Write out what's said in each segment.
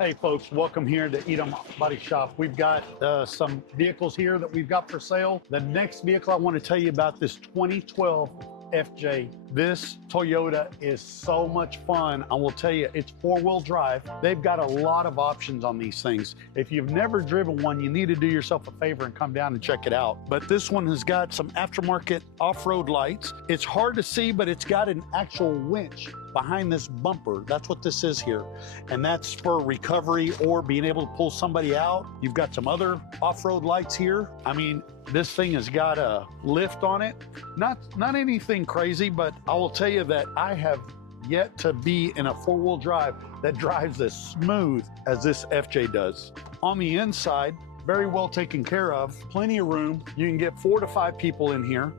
Hey folks, welcome here to Edom Body Shop. We've got some vehicles here that we've got for sale. The next vehicle I want to tell you about, this 2012 FJ. This Toyota is so much fun. I will tell you, it's four-wheel drive. They've got a lot of options on these things. If you've never driven one, you need to do yourself a favor and come down and check it out. But this one has got some aftermarket off-road lights. It's hard to see, but it's got an actual winch behind this bumper. That's what this is here. And that's for recovery or being able to pull somebody out. You've got some other off-road lights here. I mean, this thing has got a lift on it. Not anything crazy, but I will tell you that I have yet to be in a four-wheel drive that drives as smooth as this FJ does. On the inside, very well taken care of, plenty of room. You can get 4 to 5 people in here.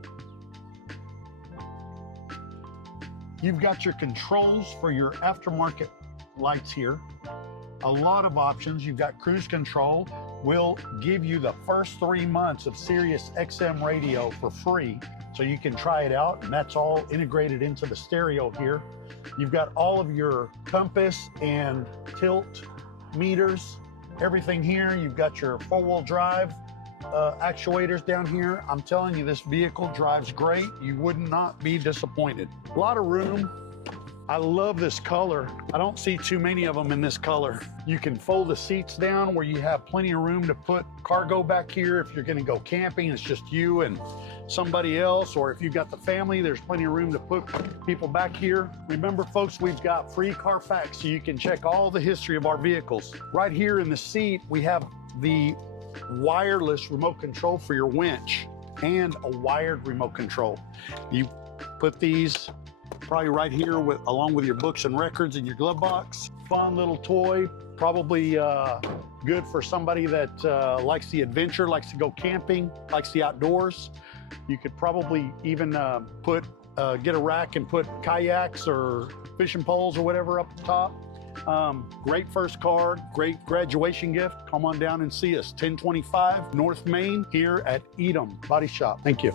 You've got your controls for your aftermarket lights here. A lot of options. You've got cruise control. We'll give you the first 3 months of Sirius XM radio for free, so you can try it out, and that's all integrated into the stereo here. You've got all of your compass and tilt meters, everything here. You've got your four-wheel drive actuators down here. I'm telling you, this vehicle drives great. You would not be disappointed. A lot of room. I love this color. I don't see too many of them in this color. You can fold the seats down where you have plenty of room to put cargo back here. If you're gonna go camping, it's just you and somebody else, or if you've got the family, there's plenty of room to put people back here. Remember folks, we've got free Carfax, so you can check all the history of our vehicles. Right here in the seat, we have the wireless remote control for your winch and a wired remote control. You put these probably right here along with your books and records in your glove box. Fun little toy, probably good for somebody that likes the adventure, likes to go camping, likes the outdoors. You could probably even get a rack and put kayaks or fishing poles or whatever up the top. Great first car, great graduation gift. Come on down and see us, 1025 North Main here at Edom Body Shop. Thank you.